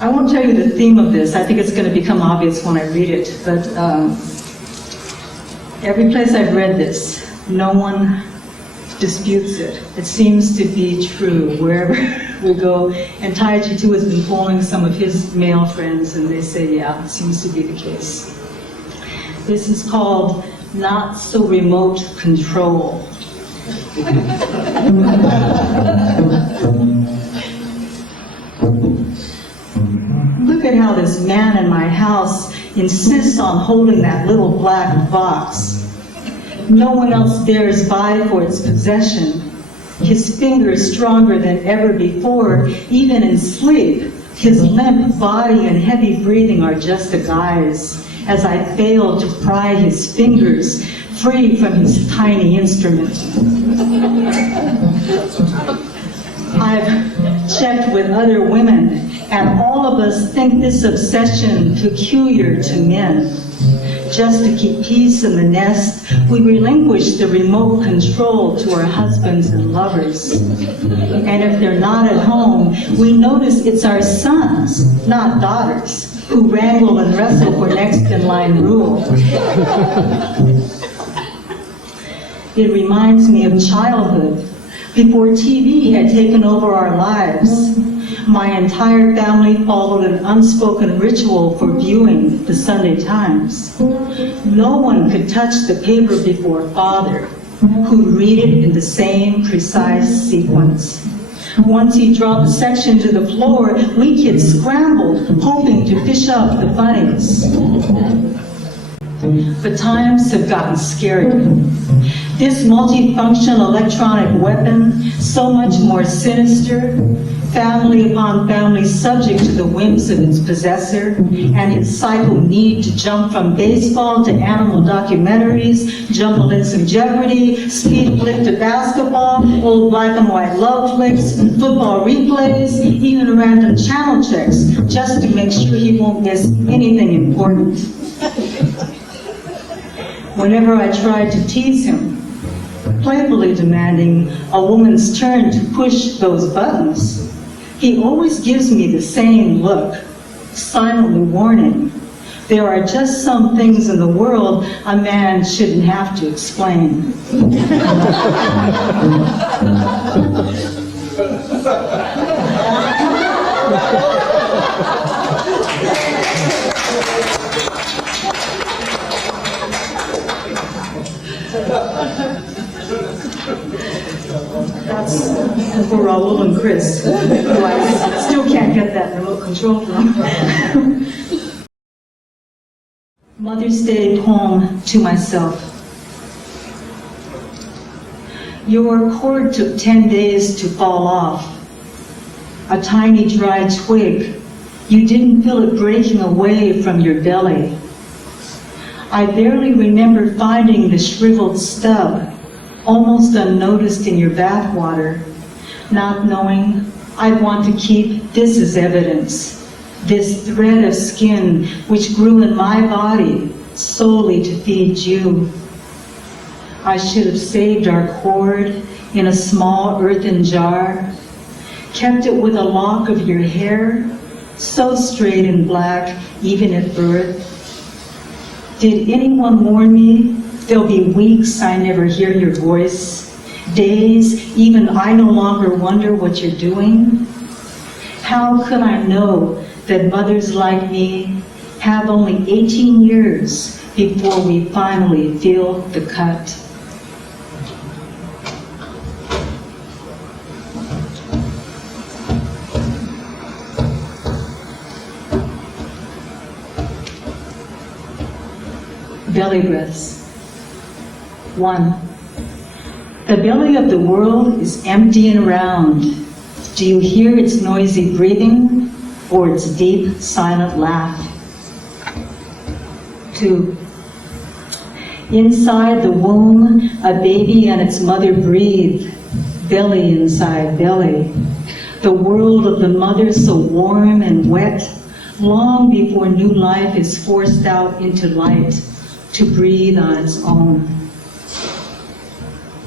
I won't tell you the theme of this. I think it's going to become obvious when I read it. But every place I've read this, no one disputes it. It seems to be true wherever we go. And Taiji, too, has been polling some of his male friends, and they say, yeah, it seems to be the case. This is called Not So Remote Control. Look at how this man in my house insists on holding that little black box. No one else dares vie for its possession. His fingers stronger than ever before, even in sleep. His limp body and heavy breathing are just a guise, as I fail to pry his fingers free from his tiny instrument. I've checked with other women, and all of us think this obsession peculiar to men. Just to keep peace in the nest, we relinquish the remote control to our husbands and lovers. And if they're not at home, we notice it's our sons, not daughters, who wrangle and wrestle for next in line rule. It reminds me of childhood, before TV had taken over our lives. My entire family followed an unspoken ritual for viewing the Sunday Times. No one could touch the paper before Father, who'd read it in the same precise sequence. Once he dropped a section to the floor, we kids scrambled, hoping to fish up the funnies. But times have gotten scarier. This multifunction electronic weapon, so much more sinister, family upon family subject to the whims of its possessor, and its cycle need to jump from baseball to animal documentaries, jumble in some Jeopardy, speed flick to basketball, old black and white love flicks, football replays, even random channel checks, just to make sure he won't miss anything important. Whenever I tried to tease him, playfully demanding a woman's turn to push those buttons, he always gives me the same look, silently warning, there are just some things in the world a man shouldn't have to explain. That's for Raul and Chris, who I still can't get that remote control from. Mother's Day poem to myself. Your cord took 10 days to fall off. A tiny dry twig, you didn't feel it breaking away from your belly. I barely remember finding the shriveled stub, almost unnoticed in your bathwater, not knowing I'd want to keep this as evidence, this thread of skin which grew in my body solely to feed you. I should have saved our cord in a small earthen jar, kept it with a lock of your hair, so straight and black even at birth. Did anyone warn me there'll be weeks I never hear your voice, days even I no longer wonder what you're doing? How could I know that mothers like me have only 18 years before we finally feel the cut? Belly breaths. 1. The belly of the world is empty and round. Do you hear its noisy breathing or its deep, silent laugh? 2. Inside the womb, a baby and its mother breathe, belly inside belly. The world of the mother so warm and wet, long before new life is forced out into light to breathe on its own.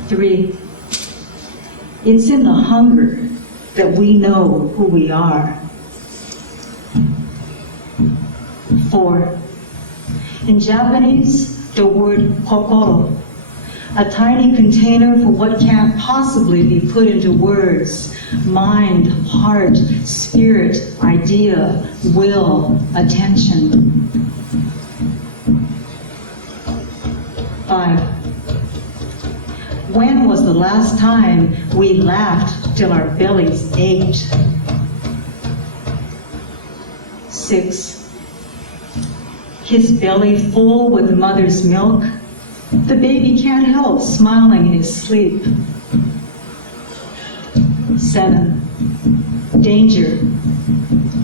3. It's in the hunger that we know who we are. 4. In Japanese, the word kokoro, a tiny container for what can't possibly be put into words: mind, heart, spirit, idea, will, attention. 5. When was the last time we laughed till our bellies ached? 6. His belly full with mother's milk, the baby can't help smiling in his sleep. 7. Danger.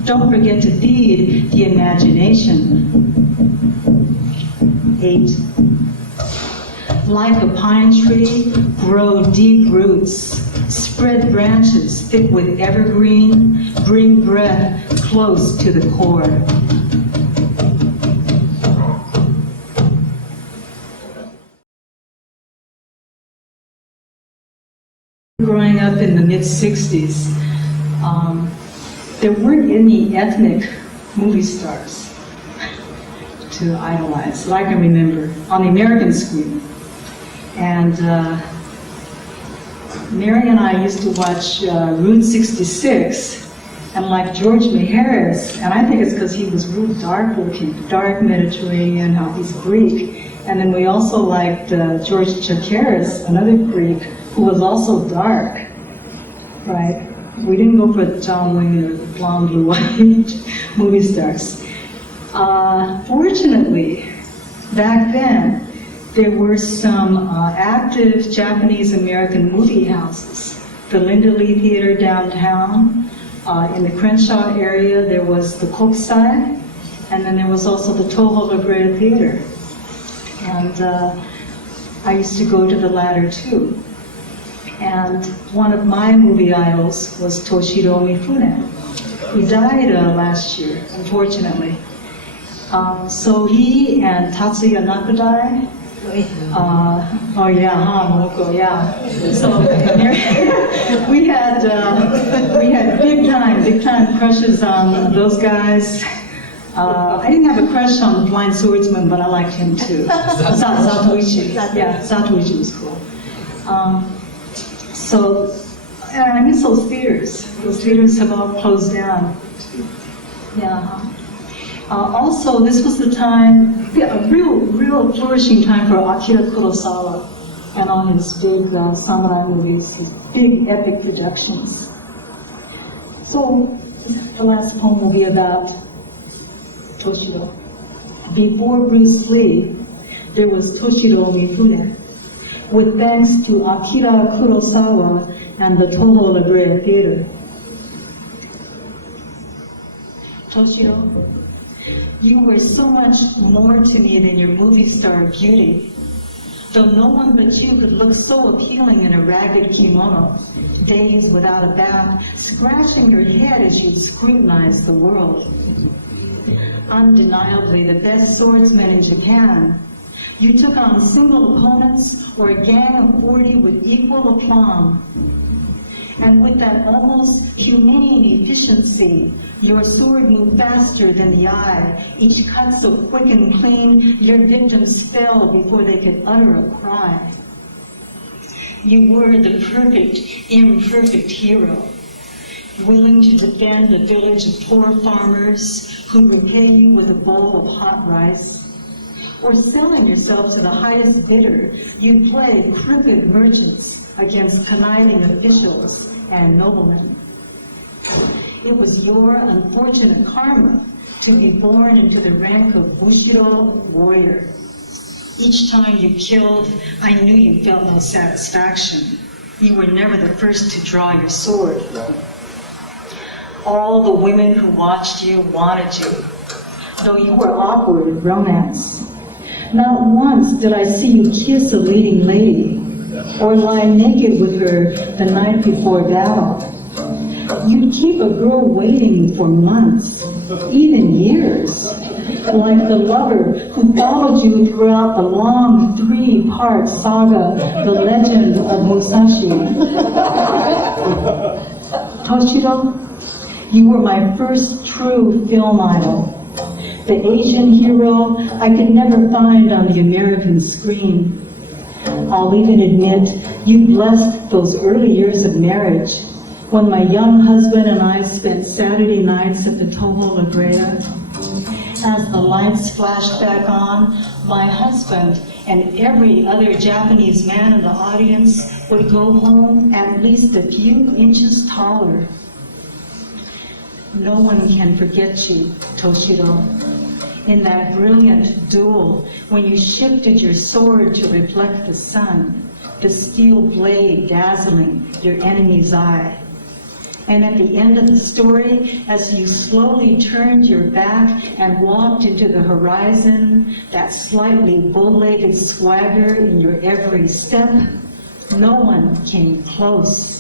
Don't forget to feed the imagination. 8. Like a pine tree, grow deep roots, spread branches thick with evergreen, bring breath close to the core. Growing up in the mid-60s, there weren't any ethnic movie stars to idolize, like I remember, on the American screen. And Mary and I used to watch Route 66, and like George Mejias, and I think it's because he was real dark looking, dark Mediterranean, how he's Greek. And then we also liked George Chakiris, another Greek, who was also dark, right? We didn't go for John Wayne or blonde, blue-eyed movie stars. Fortunately, back then, there were some active Japanese-American movie houses. The Linda Lee Theater downtown. In the Crenshaw area, there was the Kokusai, and then there was also the Toho Libre Theater. And I used to go to the latter too. And one of my movie idols was Toshiro Mifune. He died last year, unfortunately. So he and Tatsuya Nakadai, oh yeah, Monoko, yeah. So we had big time crushes on those guys. I didn't have a crush on the Blind Swordsman, but I liked him too. Zatoichi, yeah, Zatoichi was cool. So I miss those theaters. Those theaters have all closed down. Yeah. Also, this was the time, a real flourishing time for Akira Kurosawa and all his big samurai movies, his big epic productions. So the last poem will be about Toshiro. Before Bruce Lee, there was Toshiro Mifune. With thanks to Akira Kurosawa and the Toho Libre Theater. Toshiro, you were so much more to me than your movie star beauty. Though no one but you could look so appealing in a ragged kimono, days without a bath, scratching your head as you'd scrutinize the world. Undeniably the best swordsman in Japan, you took on single opponents or a gang of 40 with equal aplomb. And with that almost humane efficiency, your sword moved faster than the eye, each cut so quick and clean, your victims fell before they could utter a cry. You were the perfect, imperfect hero, willing to defend a village of poor farmers who repay you with a bowl of hot rice. Or selling yourself to the highest bidder, you played crooked merchants against conniving officials and noblemen. It was your unfortunate karma to be born into the rank of Bushido warrior. Each time you killed, I knew you felt no satisfaction. You were never the first to draw your sword. All the women who watched you wanted you, though you were awkward in romance. Not once did I see you kiss a leading lady or lie naked with her the night before battle. You'd keep a girl waiting for months, even years, like the lover who followed you throughout the long 3-part saga, The Legend of Musashi. Toshiro, you were my first true film idol. The Asian hero I could never find on the American screen. I'll even admit you blessed those early years of marriage when my young husband and I spent Saturday nights at the Toho La Brea. As the lights flashed back on, my husband and every other Japanese man in the audience would go home at least a few inches taller. No one can forget you, Toshiro. In that brilliant duel, when you shifted your sword to reflect the sun, the steel blade dazzling your enemy's eye. And at the end of the story, as you slowly turned your back and walked into the horizon, that slightly bull-legged swagger in your every step, no one came close.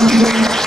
Thank you.